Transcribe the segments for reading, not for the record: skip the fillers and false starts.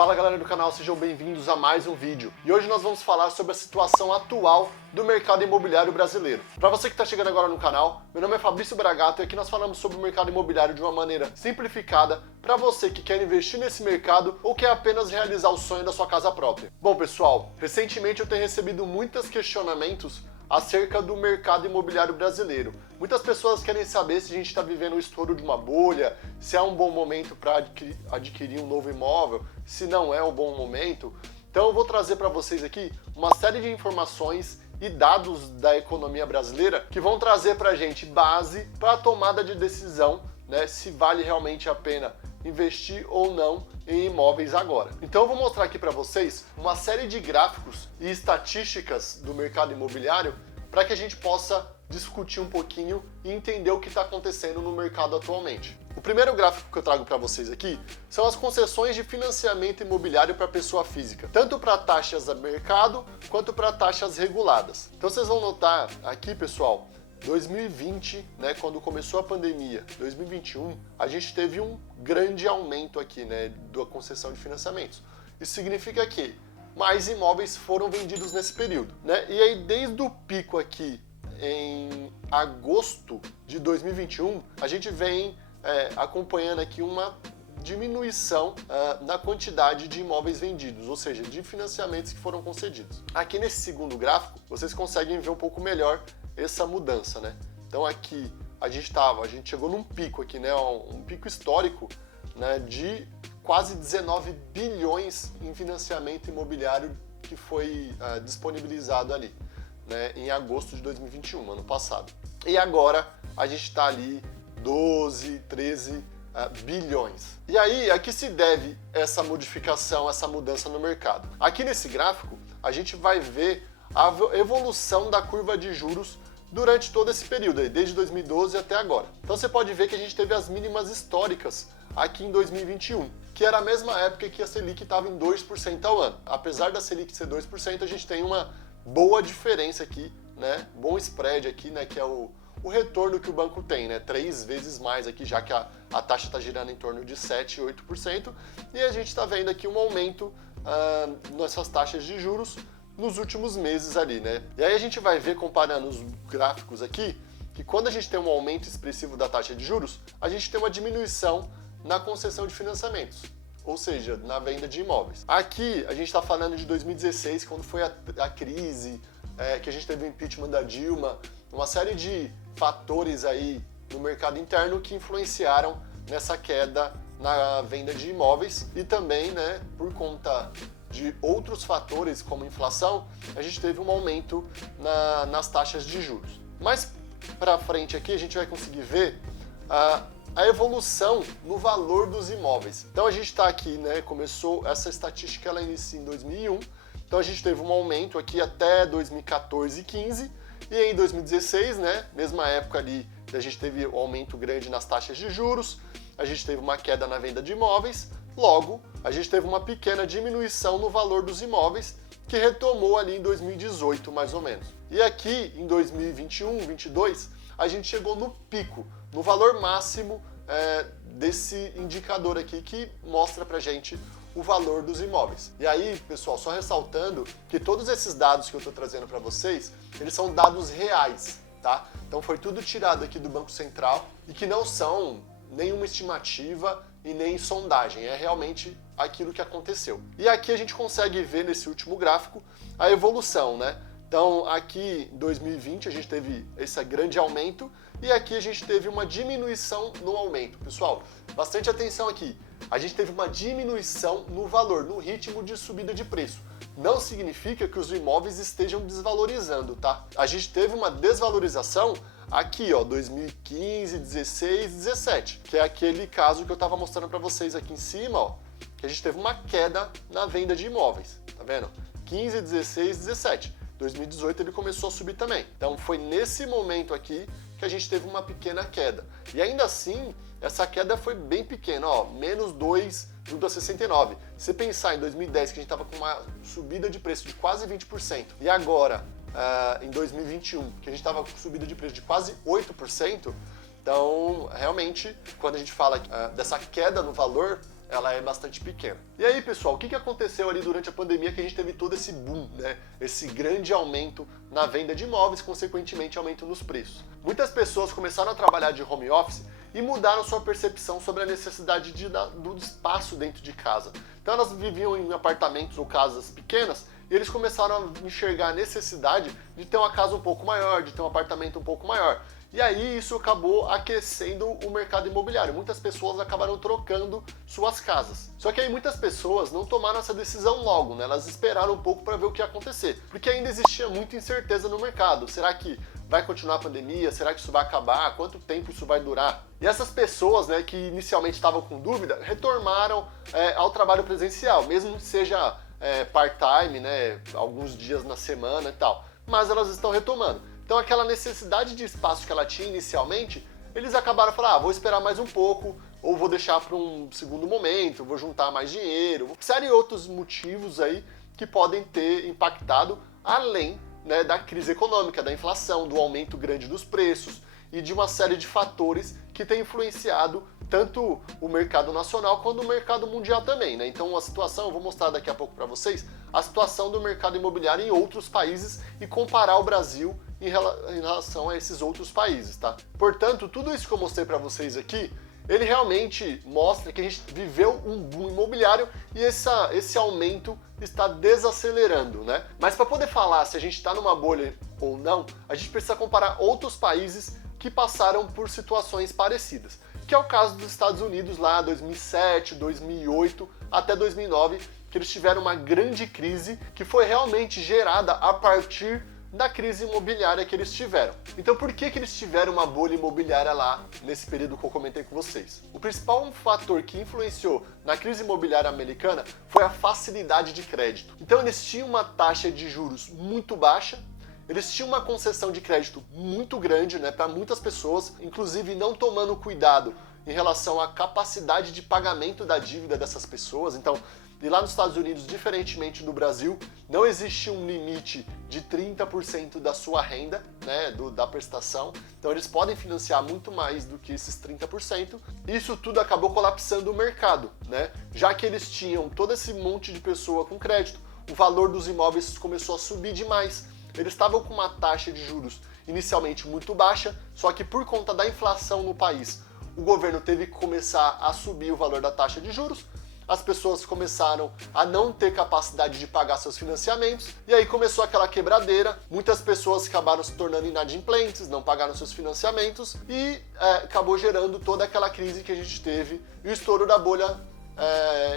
Fala galera do canal, sejam bem-vindos a mais um vídeo. E hoje nós vamos falar sobre a situação atual do mercado imobiliário brasileiro. Para você que está chegando agora no canal, meu nome é Fabrício Bragato e aqui nós falamos sobre o mercado imobiliário de uma maneira simplificada para você que quer investir nesse mercado ou quer apenas realizar o sonho da sua casa própria. Bom pessoal, recentemente eu tenho recebido muitos questionamentos acerca do mercado imobiliário brasileiro. Muitas pessoas querem saber se a gente está vivendo o estouro de uma bolha, se é um bom momento para adquirir um novo imóvel, se não é um bom momento. Então eu vou trazer para vocês aqui uma série de informações e dados da economia brasileira que vão trazer para a gente base para a tomada de decisão, né, se vale realmente a pena investir ou não em imóveis agora. Então eu vou mostrar aqui para vocês uma série de gráficos e estatísticas do mercado imobiliário para que a gente possa discutir um pouquinho e entender o que está acontecendo no mercado atualmente. O primeiro gráfico que eu trago para vocês aqui são as concessões de financiamento imobiliário para pessoa física, tanto para taxas a mercado quanto para taxas reguladas. Então vocês vão notar aqui, pessoal, 2020, né, quando começou a pandemia, 2021, a gente teve um grande aumento aqui, né, da concessão de financiamentos. Isso significa que mais imóveis foram vendidos nesse período, né? E aí desde o pico aqui em agosto de 2021, a gente vem acompanhando aqui uma diminuição na quantidade de imóveis vendidos, ou seja, de financiamentos que foram concedidos. Aqui nesse segundo gráfico, vocês conseguem ver um pouco melhor essa mudança, né? Então aqui a gente chegou num pico aqui, né? Um pico histórico, né? De quase 19 bilhões em financiamento imobiliário que foi disponibilizado ali, né? Em agosto de 2021, ano passado. E agora a gente está ali 12, 13 bilhões. E aí, a que se deve essa modificação, essa mudança no mercado? Aqui nesse gráfico, a gente vai ver a evolução da curva de juros durante todo esse período, aí, desde 2012 até agora. Então você pode ver que a gente teve as mínimas históricas aqui em 2021, que era a mesma época que a Selic estava em 2% ao ano. Apesar da Selic ser 2%, a gente tem uma boa diferença aqui, né? Bom spread aqui, né? Que é o retorno que o banco tem, né? 3 vezes mais aqui, já que a taxa está girando em torno de 7, 8%, e a gente está vendo aqui um aumento nessas taxas de juros nos últimos meses ali, né? E aí a gente vai ver, comparando os gráficos aqui, que quando a gente tem um aumento expressivo da taxa de juros, a gente tem uma diminuição na concessão de financiamentos, ou seja, na venda de imóveis. Aqui a gente está falando de 2016, quando foi a crise, que a gente teve o impeachment da Dilma, uma série de fatores aí no mercado interno que influenciaram nessa queda na venda de imóveis e também, né, por conta de outros fatores como inflação, a gente teve um aumento nas taxas de juros. Mais para frente aqui a gente vai conseguir ver a evolução no valor dos imóveis. Então a gente está aqui, né, começou essa estatística, ela inicia em 2001, então a gente teve um aumento aqui até 2014 e 15, e aí em 2016, né, mesma época ali, a gente teve um aumento grande nas taxas de juros, a gente teve uma queda na venda de imóveis, logo a gente teve uma pequena diminuição no valor dos imóveis, que retomou ali em 2018 mais ou menos. E aqui em 2021, 2022, a gente chegou no pico, no valor máximo desse indicador aqui que mostra pra gente o valor dos imóveis. E aí, pessoal, só ressaltando que todos esses dados que eu estou trazendo para vocês, eles são dados reais, tá? Então foi tudo tirado aqui do Banco Central e que não são nenhuma estimativa e nem sondagem, é realmente aquilo que aconteceu. E aqui a gente consegue ver nesse último gráfico a evolução, né? Então aqui em 2020 a gente teve esse grande aumento e aqui a gente teve uma diminuição no aumento. Pessoal, bastante atenção aqui. A gente teve uma diminuição no valor, no ritmo de subida de preço. Não significa que os imóveis estejam desvalorizando, tá? A gente teve uma desvalorização aqui, ó, 2015, 16, 17, que é aquele caso que eu estava mostrando para vocês aqui em cima, ó, que a gente teve uma queda na venda de imóveis, tá vendo? 15, 16, 17. 2018 ele começou a subir também. Então foi nesse momento aqui que a gente teve uma pequena queda. E ainda assim, essa queda foi bem pequena, ó, menos 2,69. Se você pensar em 2010, que a gente estava com uma subida de preço de quase 20%, e agora, em 2021, que a gente estava com subida de preço de quase 8%, então, realmente, quando a gente fala dessa queda no valor, ela é bastante pequena. E aí, pessoal, o que aconteceu ali durante a pandemia que a gente teve todo esse boom, né? Esse grande aumento na venda de imóveis, consequentemente aumento nos preços. Muitas pessoas começaram a trabalhar de home office e mudaram sua percepção sobre a necessidade do espaço dentro de casa. Então elas viviam em apartamentos ou casas pequenas e eles começaram a enxergar a necessidade de ter uma casa um pouco maior, de ter um apartamento um pouco maior. E aí isso acabou aquecendo o mercado imobiliário. Muitas pessoas acabaram trocando suas casas. Só que aí muitas pessoas não tomaram essa decisão logo, né? Elas esperaram um pouco para ver o que ia acontecer. Porque ainda existia muita incerteza no mercado. Será que vai continuar a pandemia? Será que isso vai acabar? Quanto tempo isso vai durar? E essas pessoas, né, que inicialmente estavam com dúvida, retornaram ao trabalho presencial, mesmo que seja part-time, né, alguns dias na semana e tal. Mas elas estão retomando. Então aquela necessidade de espaço que ela tinha inicialmente, eles acabaram falando, vou esperar mais um pouco, ou vou deixar para um segundo momento, vou juntar mais dinheiro, série de outros motivos aí que podem ter impactado além, né, da crise econômica, da inflação, do aumento grande dos preços e de uma série de fatores que tem influenciado tanto o mercado nacional quanto o mercado mundial também, né? Então a situação, eu vou mostrar daqui a pouco para vocês, a situação do mercado imobiliário em outros países e comparar o Brasil em relação a esses outros países, tá? Portanto, tudo isso que eu mostrei para vocês aqui, ele realmente mostra que a gente viveu um boom imobiliário e esse aumento está desacelerando, né? Mas para poder falar se a gente está numa bolha ou não, a gente precisa comparar outros países que passaram por situações parecidas, que é o caso dos Estados Unidos lá 2007, 2008 até 2009, que eles tiveram uma grande crise que foi realmente gerada a partir da crise imobiliária que eles tiveram. Então por que eles tiveram uma bolha imobiliária lá nesse período que eu comentei com vocês? O principal fator que influenciou na crise imobiliária americana foi a facilidade de crédito. Então eles tinham uma taxa de juros muito baixa, eles tinham uma concessão de crédito muito grande, né, para muitas pessoas, inclusive não tomando cuidado em relação à capacidade de pagamento da dívida dessas pessoas. Então, e lá nos Estados Unidos, diferentemente do Brasil, não existe um limite de 30% da sua renda, né, da prestação. Então eles podem financiar muito mais do que esses 30%. Isso tudo acabou colapsando o mercado, né? Já que eles tinham todo esse monte de pessoa com crédito, o valor dos imóveis começou a subir demais. Eles estavam com uma taxa de juros inicialmente muito baixa, só que por conta da inflação no país, o governo teve que começar a subir o valor da taxa de juros, as pessoas começaram a não ter capacidade de pagar seus financiamentos, e aí começou aquela quebradeira, muitas pessoas acabaram se tornando inadimplentes, não pagaram seus financiamentos, e acabou gerando toda aquela crise que a gente teve, e o estouro da bolha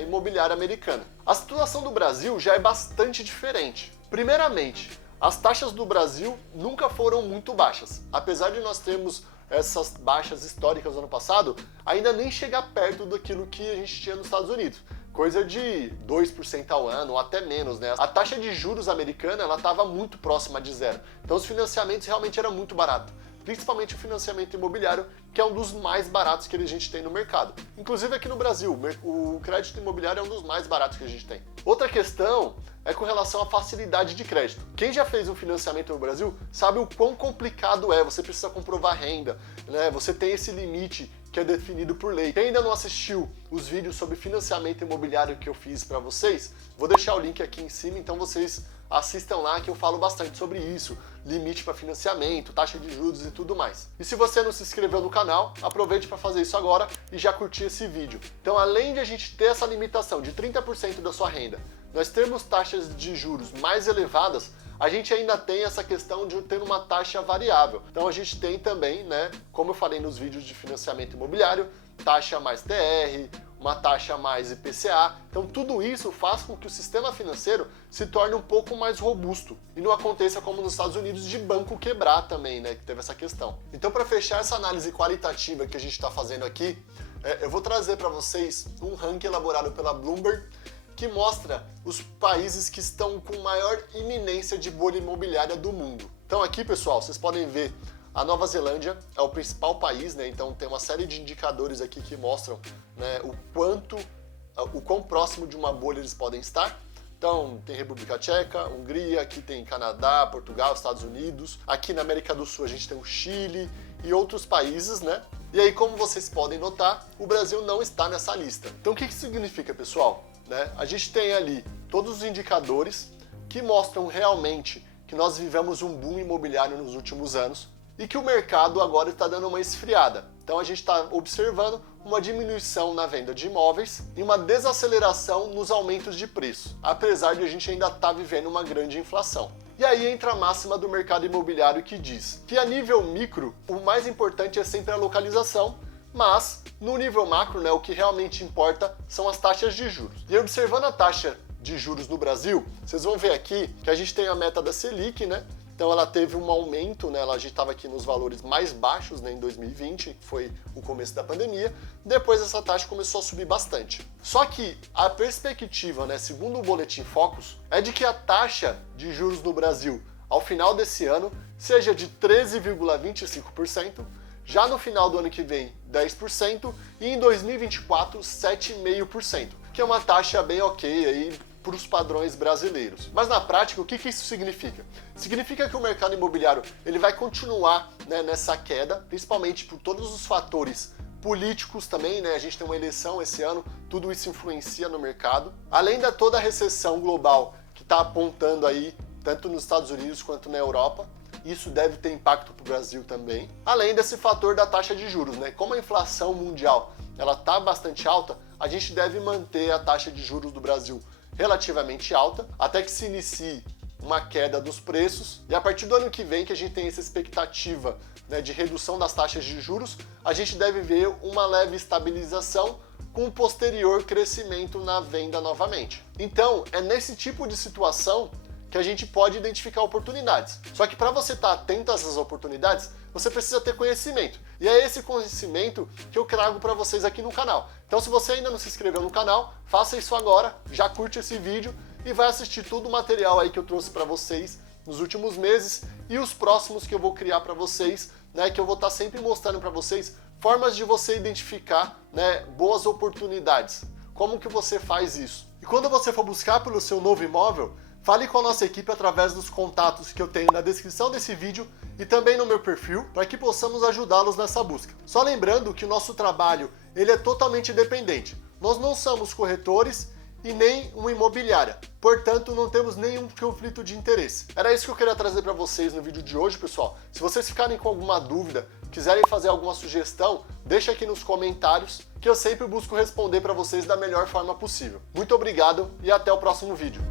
imobiliária americana. A situação do Brasil já é bastante diferente. Primeiramente, as taxas do Brasil nunca foram muito baixas. Apesar de nós termos essas baixas históricas no ano passado, ainda nem chega perto daquilo que a gente tinha nos Estados Unidos. Coisa de 2% ao ano, ou até menos, né? A taxa de juros americana, ela estava muito próxima de zero. Então os financiamentos realmente eram muito baratos. Principalmente o financiamento imobiliário, que é um dos mais baratos que a gente tem no mercado. Inclusive aqui no Brasil, o crédito imobiliário é um dos mais baratos que a gente tem. Outra questão é com relação à facilidade de crédito. Quem já fez um financiamento no Brasil sabe o quão complicado é, você precisa comprovar renda, né? Você tem esse limite que é definido por lei. Quem ainda não assistiu os vídeos sobre financiamento imobiliário que eu fiz para vocês, vou deixar o link aqui em cima, então vocês assistam lá que eu falo bastante sobre isso, limite para financiamento, taxa de juros e tudo mais. E se você não se inscreveu no canal, aproveite para fazer isso agora e já curtir esse vídeo. Então, além de a gente ter essa limitação de 30% da sua renda, nós temos taxas de juros mais elevadas, a gente ainda tem essa questão de ter uma taxa variável. Então a gente tem também, né, como eu falei nos vídeos de financiamento imobiliário, taxa mais TR, uma taxa mais IPCA. Então tudo isso faz com que o sistema financeiro se torne um pouco mais robusto e não aconteça como nos Estados Unidos de banco quebrar também, né, que teve essa questão. Então para fechar essa análise qualitativa que a gente está fazendo aqui, eu vou trazer para vocês um ranking elaborado pela Bloomberg que mostra os países que estão com maior iminência de bolha imobiliária do mundo. Então aqui, pessoal, vocês podem ver a Nova Zelândia é o principal país, né? Então tem uma série de indicadores aqui que mostram, né, o quão próximo de uma bolha eles podem estar. Então tem República Tcheca, Hungria, aqui tem Canadá, Portugal, Estados Unidos. Aqui na América do Sul a gente tem o Chile e outros países, né? E aí, como vocês podem notar, o Brasil não está nessa lista. Então o que isso significa, pessoal? A gente tem ali todos os indicadores que mostram realmente que nós vivemos um boom imobiliário nos últimos anos e que o mercado agora está dando uma esfriada. Então a gente está observando uma diminuição na venda de imóveis e uma desaceleração nos aumentos de preço, apesar de a gente ainda estar vivendo uma grande inflação. E aí entra a máxima do mercado imobiliário que diz que a nível micro, o mais importante é sempre a localização, mas no nível macro, o que realmente importa são as taxas de juros. E observando a taxa de juros no Brasil, vocês vão ver aqui que a gente tem a meta da Selic, Então ela teve um aumento, a gente estava aqui nos valores mais baixos em 2020, que foi o começo da pandemia. Depois essa taxa começou a subir bastante. Só que a perspectiva, segundo o Boletim Focus, é de que a taxa de juros no Brasil, ao final desse ano, seja de 13,25%, já no final do ano que vem, 10%, e em 2024, 7,5%, que é uma taxa bem ok aí para os padrões brasileiros. Mas na prática, o que isso significa? Significa que o mercado imobiliário ele vai continuar nessa queda, principalmente por todos os fatores políticos também, A gente tem uma eleição esse ano, tudo isso influencia no mercado. Além da toda a recessão global que está apontando aí, tanto nos Estados Unidos quanto na Europa, isso deve ter impacto para o Brasil também. Além desse fator da taxa de juros, Como a inflação mundial ela está bastante alta, a gente deve manter a taxa de juros do Brasil relativamente alta, até que se inicie uma queda dos preços, e a partir do ano que vem, que a gente tem essa expectativa de redução das taxas de juros, a gente deve ver uma leve estabilização com um posterior crescimento na venda novamente. Então, é nesse tipo de situação que a gente pode identificar oportunidades. Só que para você estar atento a essas oportunidades, você precisa ter conhecimento. E é esse conhecimento que eu trago para vocês aqui no canal. Então se você ainda não se inscreveu no canal, faça isso agora, já curte esse vídeo e vai assistir todo o material aí que eu trouxe para vocês nos últimos meses e os próximos que eu vou criar para vocês, que eu vou estar sempre mostrando para vocês formas de você identificar, boas oportunidades. Como que você faz isso? E quando você for buscar pelo seu novo imóvel, fale com a nossa equipe através dos contatos que eu tenho na descrição desse vídeo e também no meu perfil, para que possamos ajudá-los nessa busca. Só lembrando que o nosso trabalho ele é totalmente independente. Nós não somos corretores e nem uma imobiliária, portanto não temos nenhum conflito de interesse. Era isso que eu queria trazer para vocês no vídeo de hoje, pessoal. Se vocês ficarem com alguma dúvida, quiserem fazer alguma sugestão, deixa aqui nos comentários que eu sempre busco responder para vocês da melhor forma possível. Muito obrigado e até o próximo vídeo.